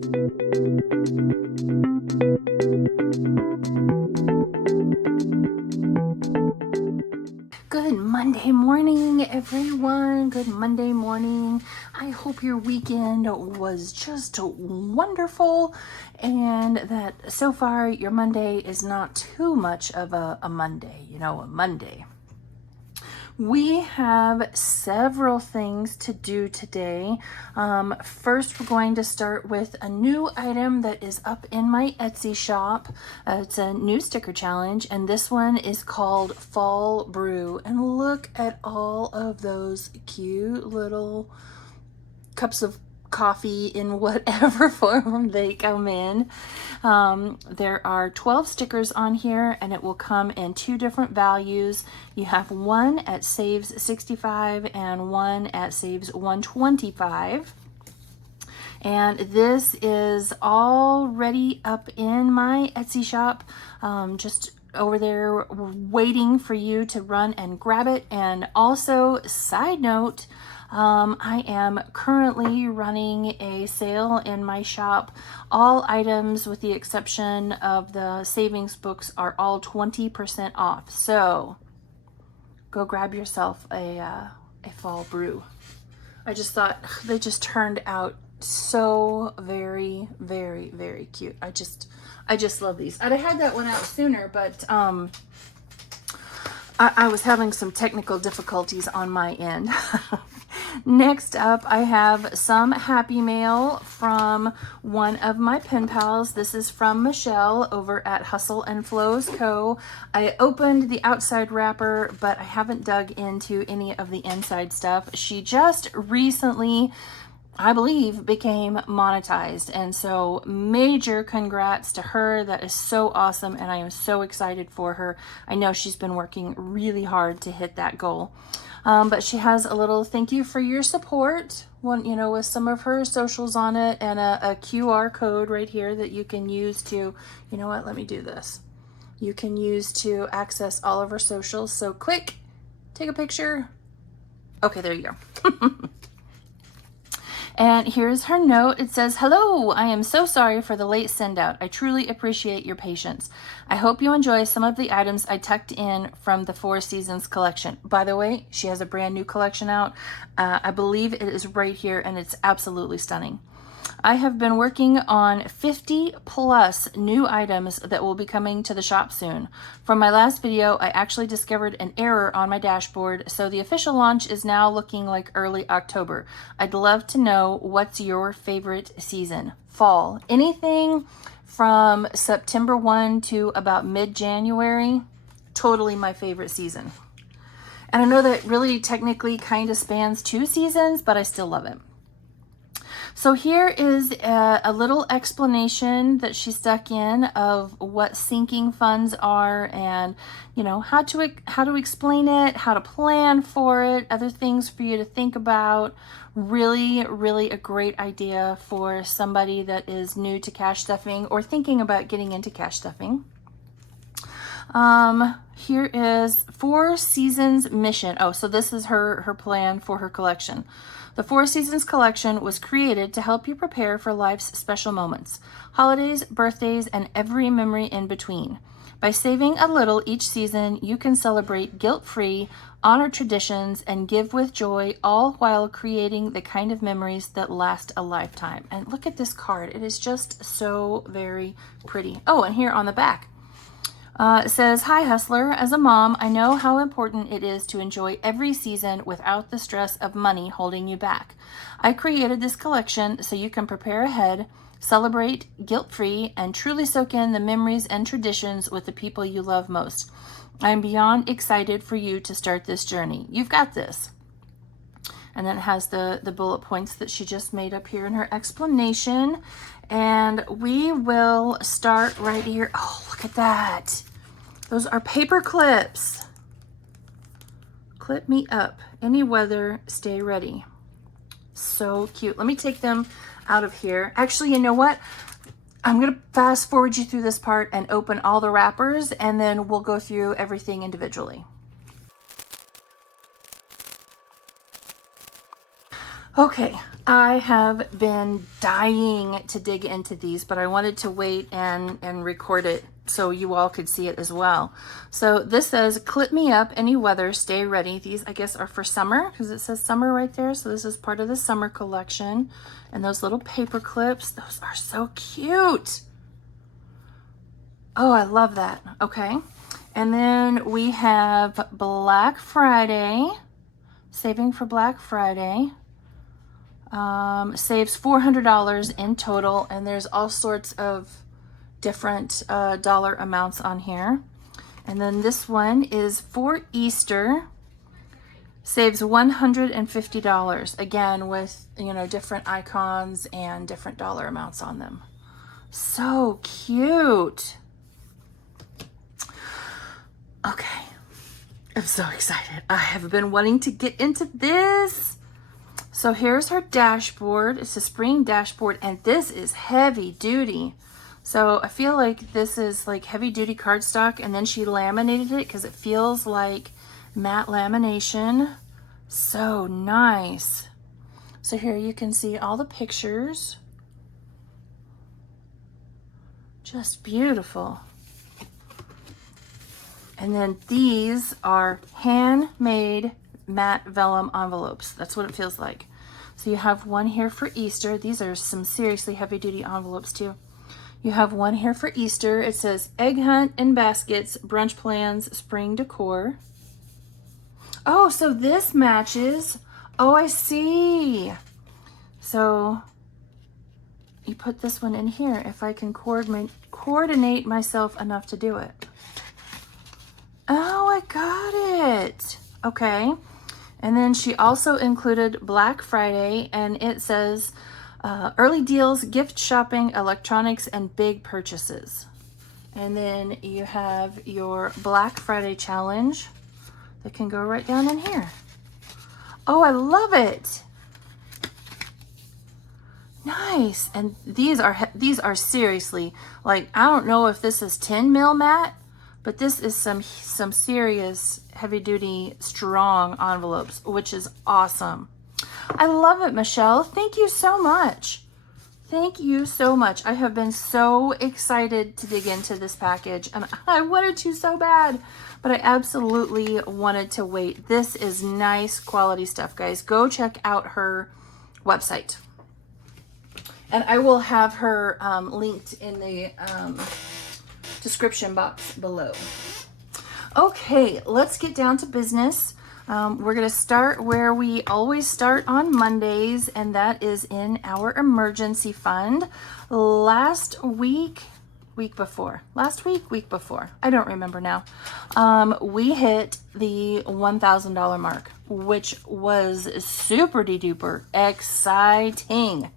Good Monday morning, everyone. Good Monday morning. I hope your weekend was just wonderful and that so far your Monday is not too much of a Monday, a Monday. We have several things to do today. First, we're going to start with a new item that is up in my Etsy shop. It's a new sticker challenge, and this one is called Fall Brew. And look at all of those cute little cups of coffee in whatever form they come in. There are 12 stickers on here, and it will come in 2 different values. You have one at saves 65 and one at saves 125. And this is already up in my Etsy shop, just over there waiting for you to run and grab it. And also, side note, I am currently running a sale in my shop. All items, with the exception of the savings books, are all 20% off. So go grab yourself a fall brew. I just thought they just turned out so very, very, very cute. I just love these. I'd have had that one out sooner, but I was having some technical difficulties on my end. Next up, I have some Happy Mail from one of my pen pals. This is from Michelle over at Hustle and Flows Co. I opened the outside wrapper, but I haven't dug into any of the inside stuff. She just recently, I believe, became monetized, and so major congrats to her. That is so awesome, and I am so excited for her. I know she's been working really hard to hit that goal. But she has a little thank you for your support, one, with some of her socials on it, and a QR code right here that you can use to, let me do this. You can use to access all of her socials. So click, take a picture. Okay, there you go. And here's her note. It says, "Hello, I am so sorry for the late send out. I truly appreciate your patience. I hope you enjoy some of the items I tucked in from the Four Seasons collection." By the way, she has a brand new collection out. I believe it is right here, and it's absolutely stunning. I have been working on 50 plus new items that will be coming to the shop soon. From my last video, I actually discovered an error on my dashboard, so the official launch is now looking like early October. I'd love to know, what's your favorite season? Fall. Anything from September 1 to about mid-January, totally my favorite season. And I know that really technically kind of spans 2 seasons, but I still love it. So here is a little explanation that she stuck in of what sinking funds are, and how to explain it, how to plan for it, other things for you to think about. Really, really a great idea for somebody that is new to cash stuffing or thinking about getting into cash stuffing. Here is Four Seasons Mission. Oh, so this is her plan for her collection. The Four Seasons collection was created to help you prepare for life's special moments, holidays, birthdays, and every memory in between. By saving a little each season, you can celebrate guilt-free, honor traditions, and give with joy, all while creating the kind of memories that last a lifetime. And look at this card. It is just so very pretty. Oh, and here on the back, it says, "Hi Hustler, as a mom, I know how important it is to enjoy every season without the stress of money holding you back. I created this collection so you can prepare ahead, celebrate guilt-free, and truly soak in the memories and traditions with the people you love most. I'm beyond excited for you to start this journey. You've got this." And then it has the bullet points that she just made up here in her explanation. And we will start right here. Oh, look at that. Those are paper clips. Clip me up. Any weather, stay ready. So cute. Let me take them out of here. Actually, you know what? I'm going to fast forward you through this part and open all the wrappers, and then we'll go through everything individually. Okay, I have been dying to dig into these, but I wanted to wait and record it so you all could see it as well. So this says, clip me up, any weather, stay ready. These, I guess, are for summer because it says summer right there. So this is part of the summer collection. And those little paper clips, those are so cute. Oh, I love that. Okay. And then we have Black Friday, saving for Black Friday. Saves $400 in total, and there's all sorts of different dollar amounts on here. And then this one is for Easter, saves $150, again with, you know, different icons and different dollar amounts on them. So cute. Okay, I'm so excited. I have been wanting to get into this. So here's her dashboard. It's a spring dashboard, and this is heavy duty. So I feel like this is like heavy duty cardstock, and then she laminated it because it feels like matte lamination. So nice. So here you can see all the pictures. Just beautiful. And then these are handmade matte vellum envelopes. That's what it feels like. So you have one here for Easter. These are some seriously heavy duty envelopes too. You have one here for Easter. It says egg hunt and baskets, brunch plans, spring decor. Oh, so this matches. Oh, I see. So you put this one in here if I can coordinate myself enough to do it. Oh, I got it. Okay. And then she also included Black Friday, and it says early deals, gift shopping, electronics, and big purchases. And then you have your Black Friday challenge that can go right down in here. Oh, I love it. Nice. And these are seriously, like, I don't know if this is 10 mil matte, but this is some serious heavy duty strong envelopes, which is awesome. I love it, Michelle. Thank you so much. Thank you so much. I have been so excited to dig into this package, and I wanted to so bad, but I absolutely wanted to wait. This is nice quality stuff, guys. Go check out her website. And I will have her linked in the description box below. Okay, let's get down to business. We're going to start where we always start on Mondays, and that is in our emergency fund. Last week before, I don't remember now, we hit the $1,000 mark, which was super duper exciting.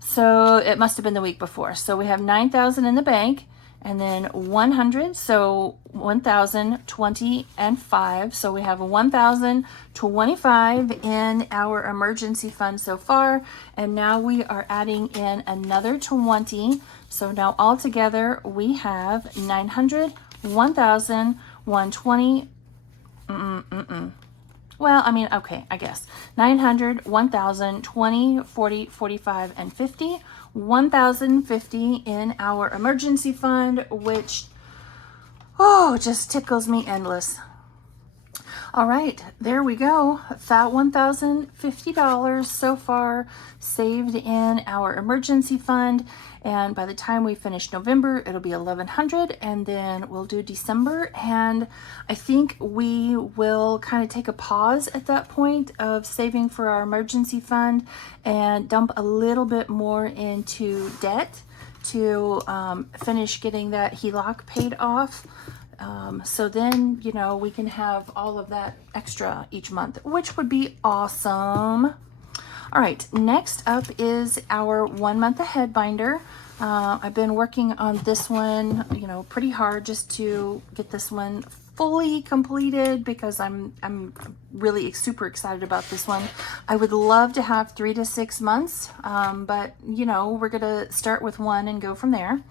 So it must have been the week before. So we have 9,000 in the bank, and then 100, so 1,020 and 5. So we have 1,025 in our emergency fund so far, and now we are adding in another 20. So now altogether we have 900, 1,000, 120. Well, I mean, okay, I guess 900, 1,000, 20, 40, 45, and 50. 1,050 in our emergency fund, which, oh, just tickles me endless. All right, there we go. That $1,050 so far saved in our emergency fund. And by the time we finish November, it'll be 1,100, and then we'll do December. And I think we will kind of take a pause at that point of saving for our emergency fund and dump a little bit more into debt to finish getting that HELOC paid off. So then, you know, we can have all of that extra each month, which would be awesome. All right, next up is our 1 month ahead binder. I've been working on this one, you know, pretty hard just to get this one fully completed because I'm really super excited about this one. I would love to have 3 to 6 months, but you know, we're gonna start with 1 and go from there.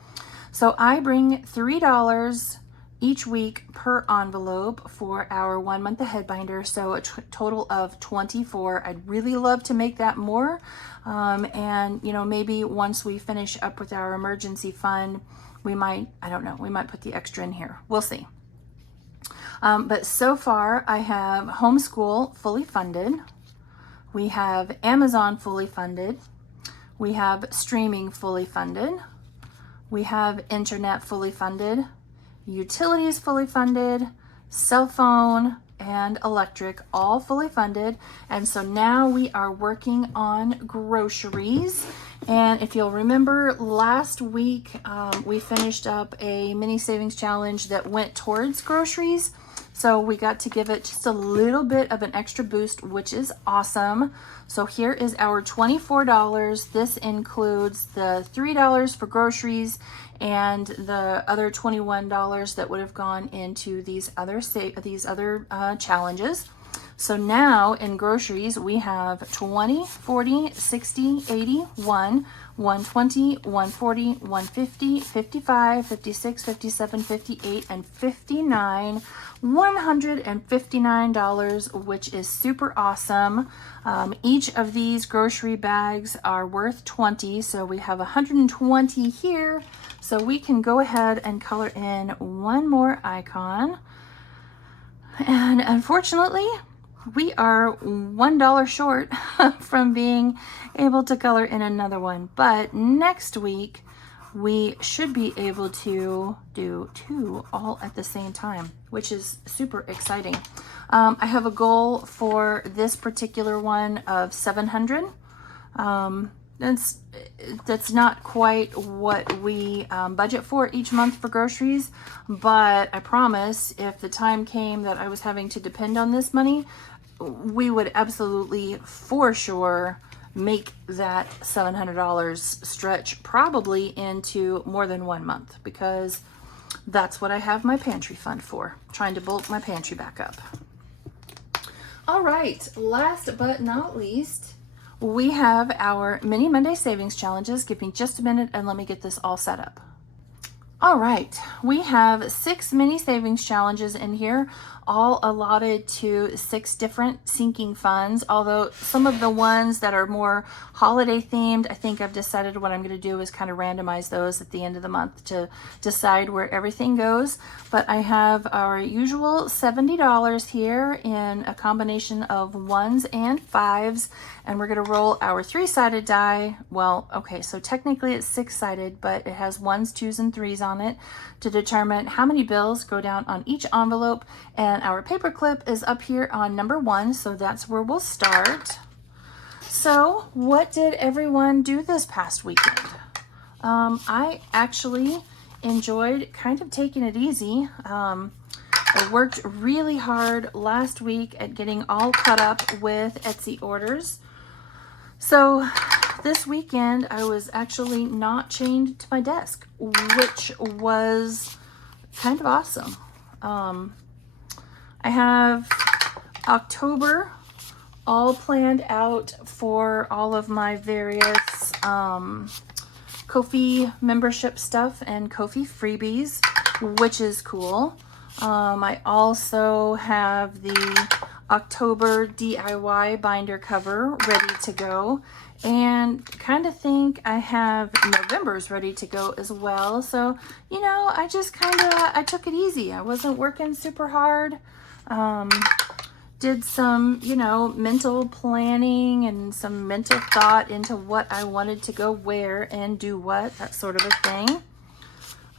So I bring $3 each week per envelope for our 1 month ahead binder. So a total of 24. I'd really love to make that more. And you know, maybe once we finish up with our emergency fund, we might, I don't know, we might put the extra in here. We'll see. But so far I have homeschool fully funded. We have Amazon fully funded. We have streaming fully funded. We have internet fully funded. Utilities fully funded, cell phone and electric all fully funded. And so now we are working on groceries. And if you'll remember, last week we finished up a mini savings challenge that went towards groceries. So we got to give it just a little bit of an extra boost, which is awesome. So here is our $24. This includes the $3 for groceries and the other $21 that would have gone into these other challenges. So now in groceries, we have 20, 40, 60, 80, 1, 120, 140, 150, 55, 56, 57, 58, and 59. $159, which is super awesome. Each of these grocery bags are worth 20, so we have 120 here. So we can go ahead and color in one more icon. And unfortunately, we are $1 short from being able to color in another one. But next week, we should be able to do 2 all at the same time, which is super exciting. I have a goal for this particular one of 700. That's not quite what we budget for each month for groceries, but I promise if the time came that I was having to depend on this money, we would absolutely for sure make that $700 stretch probably into more than 1 month, because that's what I have my pantry fund for, trying to bulk my pantry back up. All right, last but not least, we have our mini Monday savings challenges. Give me just a minute and let me get this all set up. All right, we have 6 mini savings challenges in here, all allotted to 6 different sinking funds. Although some of the ones that are more holiday themed, I think I've decided what I'm going to do is kind of randomize those at the end of the month to decide where everything goes. But I have our usual $70 here in a combination of 1s and 5s, and we're going to roll our 3-sided die. Well, okay, so technically it's 6-sided, but it has 1s, 2s, and 3s on it to determine how many bills go down on each envelope. And our paper clip is up here on number 1, so that's where we'll start. So what did everyone do this past weekend? I actually enjoyed kind of taking it easy. I worked really hard last week at getting all caught up with Etsy orders. So this weekend I was actually not chained to my desk, which was kind of awesome. I have October all planned out for all of my various Ko-fi membership stuff and Ko-fi freebies, which is cool. I also have the October DIY binder cover ready to go, and kind of think I have November's ready to go as well. So, you know, I just I took it easy. I wasn't working super hard. Did some, you know, mental planning and some mental thought into what I wanted to go wear and do what, that sort of a thing.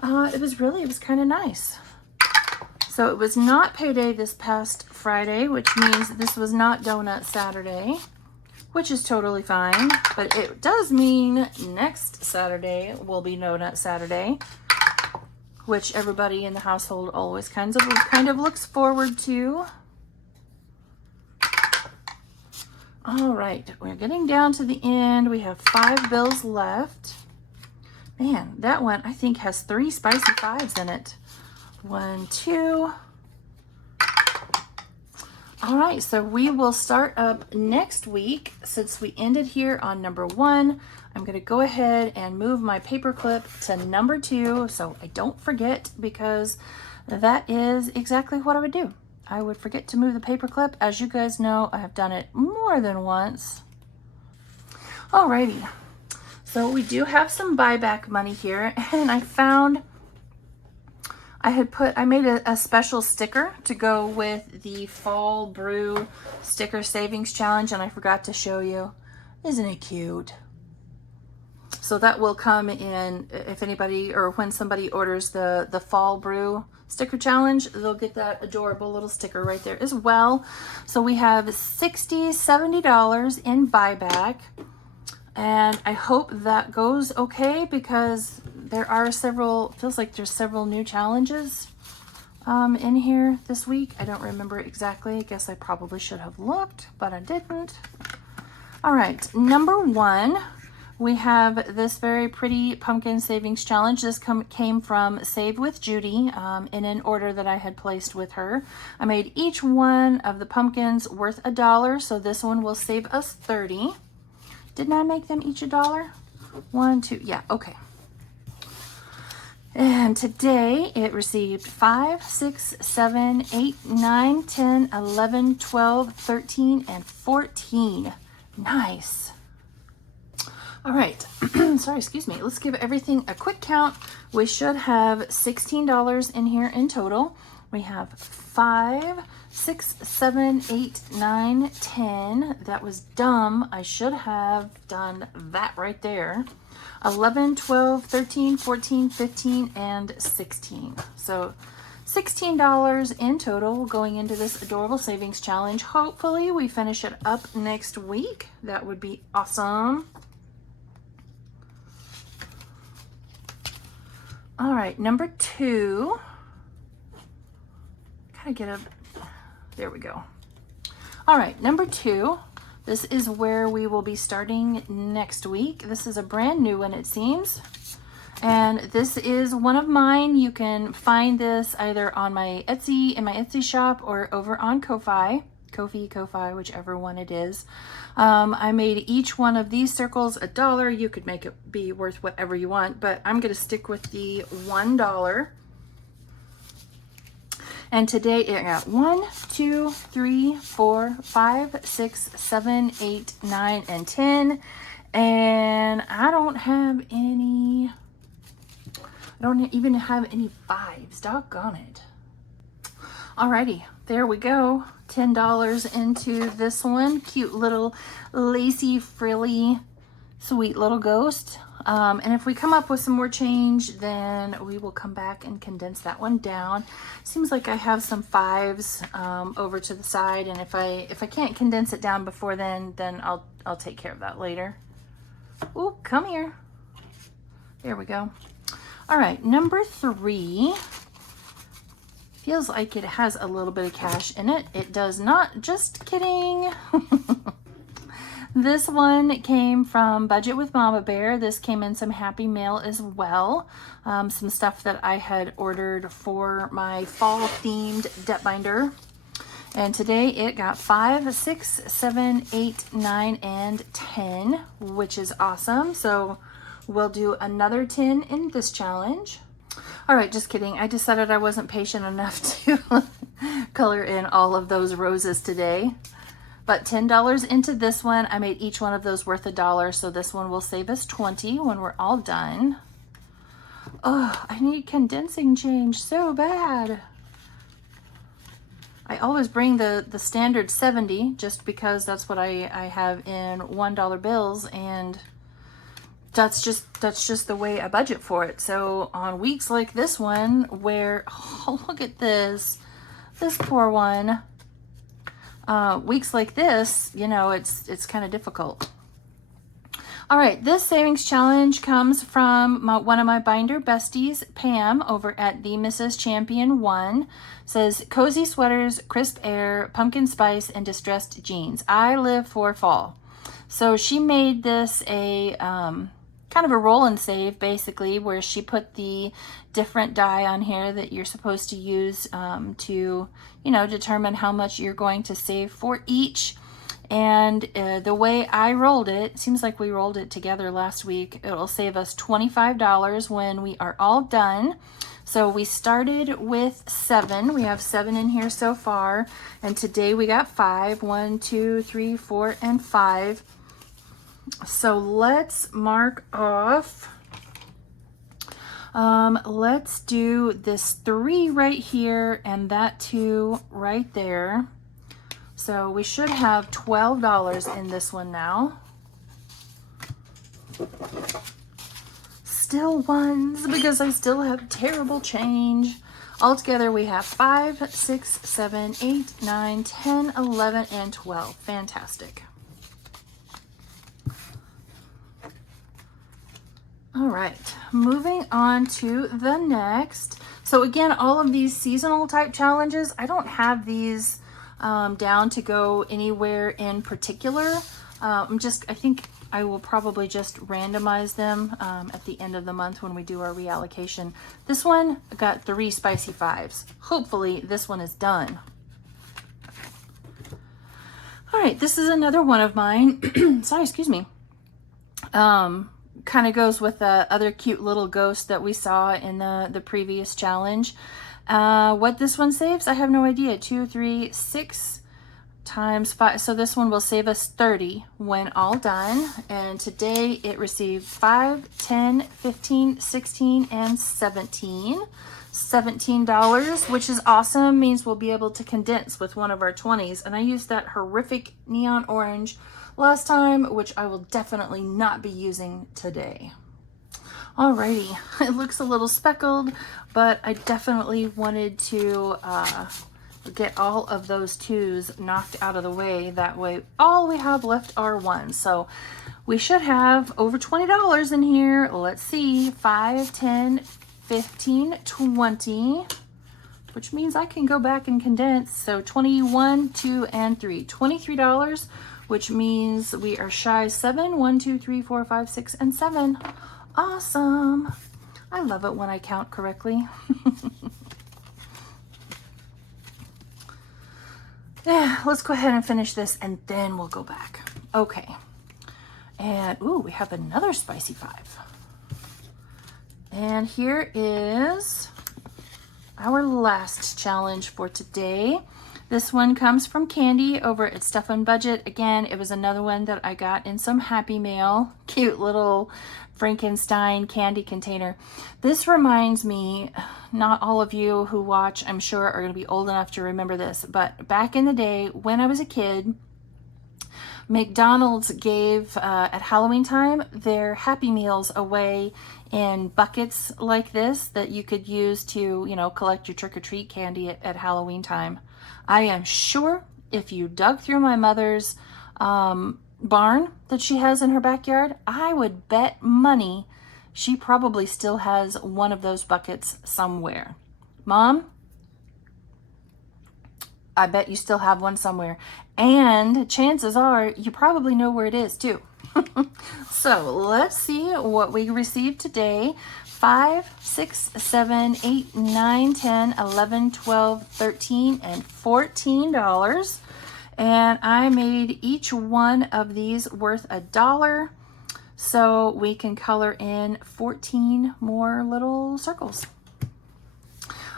It was kind of nice. So it was not payday this past Friday, which means this was not Donut Saturday, which is totally fine. But it does mean next Saturday will be Donut Saturday, which everybody in the household always kind of looks forward to. All right, we're getting down to the end. We have 5 bills left. Man, that one I think has 3 spicy 5s in it. 1, 2. All right, so we will start up next week. Since we ended here on number 1, I'm going to go ahead and move my paper clip to number 2 so I don't forget, because that is exactly what I would do. I would forget to move the paper clip. As you guys know, I have done it more than once. Alrighty, so we do have some buyback money here, and I found I made a special sticker to go with the Fall Brew Sticker Savings Challenge, and I forgot to show you. Isn't it cute? So that will come in if anybody, or when somebody orders the Fall Brew Sticker Challenge, they'll get that adorable little sticker right there as well. So we have $60, $70 in buyback. And I hope that goes okay, because there are feels like there's several new challenges in here this week. I don't remember exactly. I guess I probably should have looked, but I didn't. All right, number 1, we have this very pretty pumpkin savings challenge. This came from Save with Judy in an order that I had placed with her. I made each one of the pumpkins worth $1, so this one will save us $30. Didn't I make them each $1? 1, 2, yeah, okay. And today it received 5, 6, 7, 8, 9, 10, 11, 12, 13, and 14. Nice. All right, sorry, excuse me. Let's give everything a quick count. We should have $16 in here in total. We have 5, 6, 7, 8, 9, 10. That was dumb. I should have done that right there. 11, 12, 13, 14, 15, and 16. So $16 in total going into this adorable savings challenge. Hopefully we finish it up next week. That would be awesome. All right, number 2. There we go. All right, number 2. This is where we will be starting next week. This is a brand new one, it seems. And this is one of mine. You can find this either on my Etsy shop, or over on Ko-fi, whichever one it is. I made each one of these circles $1. You could make it be worth whatever you want, but I'm going to stick with the $1. And today it got 1, 2, 3, 4, 5, 6, 7, 8, 9, and 10. And I don't even have any 5s. Doggone it. Alrighty, there we go. $10 into this one. Cute little lacy, frilly, sweet little ghost. And if we come up with some more change, then we will come back and condense that one down. Seems like I have some 5s over to the side, and if I can't condense it down before then I'll take care of that later. Ooh, come here. There we go. All right, number 3. Feels like it has a little bit of cash in it. It does not. Just kidding. This one came from Budget with Mama Bear. This came in some Happy Mail as well. Some stuff that I had ordered for my fall themed debt binder. And today it got 5, 6, 7, 8, 9, and 10, which is awesome. So we'll do another 10 in this challenge. All right, just kidding. I decided I wasn't patient enough to color in all of those roses today. But $10 into this one. I made each one of those worth $1, so this one will save us $20 when we're all done. Oh, I need condensing change so bad. I always bring the standard 70 just because that's what I have in $1 bills, and that's just the way I budget for it. So on weeks like this one where, oh, look at this poor one. Weeks like this, you know, it's kind of difficult. All right, this savings challenge comes from one of my binder besties, Pam, over at the Mrs. Champion 1. Says, cozy sweaters, crisp air, pumpkin spice, and distressed jeans. I live for fall. So she made this a kind of a roll and save, basically, where she put the different die on here that you're supposed to use to, you know, determine how much you're going to save for each. And the way I rolled it, seems like we rolled it together last week. It'll save us $25 when we are all done. So we started with 7. We have 7 in here so far. And today we got 5. 1, 2, 3, 4, and 5. So let's mark off. Let's do this 3 right here and that 2 right there. So we should have $12 in this one now. Still ones because I still have terrible change. Altogether we have 5, 6, 7, 8, 9, 10, 11, and 12. Fantastic. All right, moving on to the next. So again, all of these seasonal type challenges, I don't have these down to go anywhere in particular. I think I will probably just randomize them at the end of the month when we do our reallocation. This one got 3 spicy 5s. Hopefully this one is done. All right, this is another one of mine. Sorry, excuse me. Kind of goes with the other cute little ghost that we saw in the previous challenge. What this one saves, I have no idea. 2, 3, 6 times 5. So this one will save us 30 when all done. And today it received 5, 10, 15, 16, and 17. $17, which is awesome. Means we'll be able to condense with one of our 20s. And I used that horrific neon orange last time, which I will definitely not be using today. Alrighty, it looks a little speckled, but I definitely wanted to get all of those 2s knocked out of the way. That way all we have left are 1s. So we should have over $20 in here. Let's see, 5, 10, 15, 20, which means I can go back and condense. So 21, 2, and 3, $23, which means we are shy 7. 1, 2, 3, 4, 5, 6, and 7. Awesome. I love it when I count correctly. Yeah, let's go ahead and finish this and then we'll go back. Okay. And ooh, we have another spicy 5. And here is our last challenge for today. This one comes from Candy over at Stuff and Budget. Again, it was another one that I got in some Happy Mail. Cute little Frankenstein candy container. This reminds me, not all of you who watch, I'm sure, are going to be old enough to remember this, but back in the day when I was a kid, McDonald's gave, at Halloween time, their Happy Meals away in buckets like this that you could use to, collect your trick-or-treat candy at Halloween time. I am sure if you dug through my mother's barn that she has in her backyard, I would bet money she probably still has one of those buckets somewhere. Mom, I bet you still have one somewhere. And chances are you probably know where it is too. So let's see what we received today. 5, 6, 7, 8, 9, 10, 11, 12, 13, and $14. And I made each one of these worth $1. So we can color in 14 more little circles.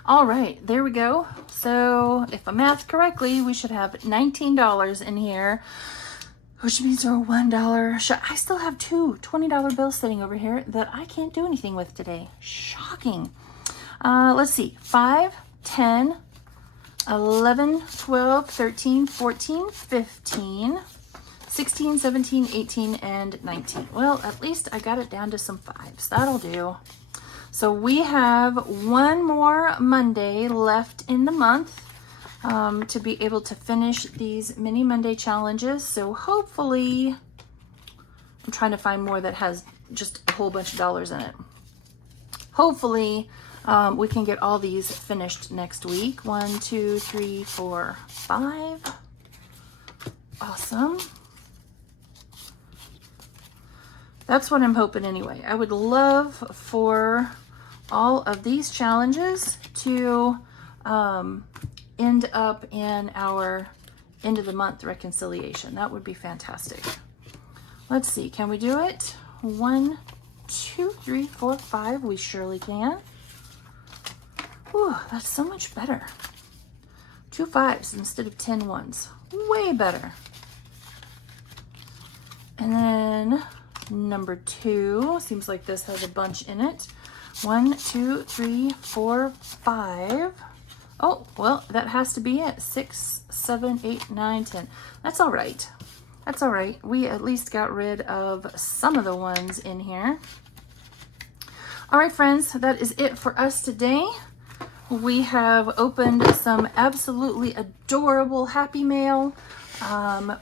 All right, there we go. So if I mathed correctly, we should have $19 in here, which means we're $1. I still have 2 $20 bills sitting over here that I can't do anything with today. Shocking. Let's see, 5, 10, 11, 12, 13, 14, 15, 16, 17, 18, and 19. Well, at least I got it down to some 5s. That'll do. So we have one more Monday left in the month to be able to finish these mini Monday challenges. So hopefully, I'm trying to find more that has just a whole bunch of dollars in it. Hopefully, we can get all these finished next week. 1, 2, 3, 4, 5. Awesome. That's what I'm hoping anyway. I would love for all of these challenges to end up in our end of the month reconciliation. That would be fantastic. Let's see, can we do it? 1, 2, 3, 4, 5. We surely can. Whew, that's so much better. 2 5s instead of 10 1s. Way better. And then number 2, seems like this has a bunch in it. 1, 2, 3, 4, 5. Oh, well, that has to be it. 6, 7, 8, 9, 10. That's all right. That's all right. We at least got rid of some of the ones in here. All right, friends, that is it for us today. We have opened some absolutely adorable Happy Mail.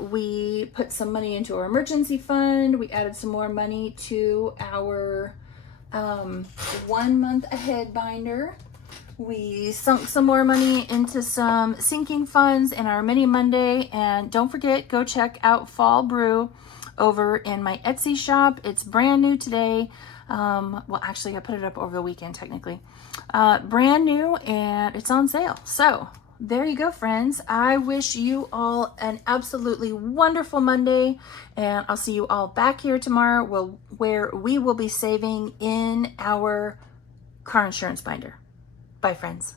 We put some money into our emergency fund. We added some more money to our 1 month ahead binder. We sunk some more money into some sinking funds in our mini Monday. And don't forget, go check out Fall Brew over in my Etsy shop. It's brand new today. Well, actually, I put it up over the weekend, technically. Brand new, and it's on sale. So there you go, friends. I wish you all an absolutely wonderful Monday, and I'll see you all back here tomorrow where we will be saving in our car insurance binder. Bye, friends.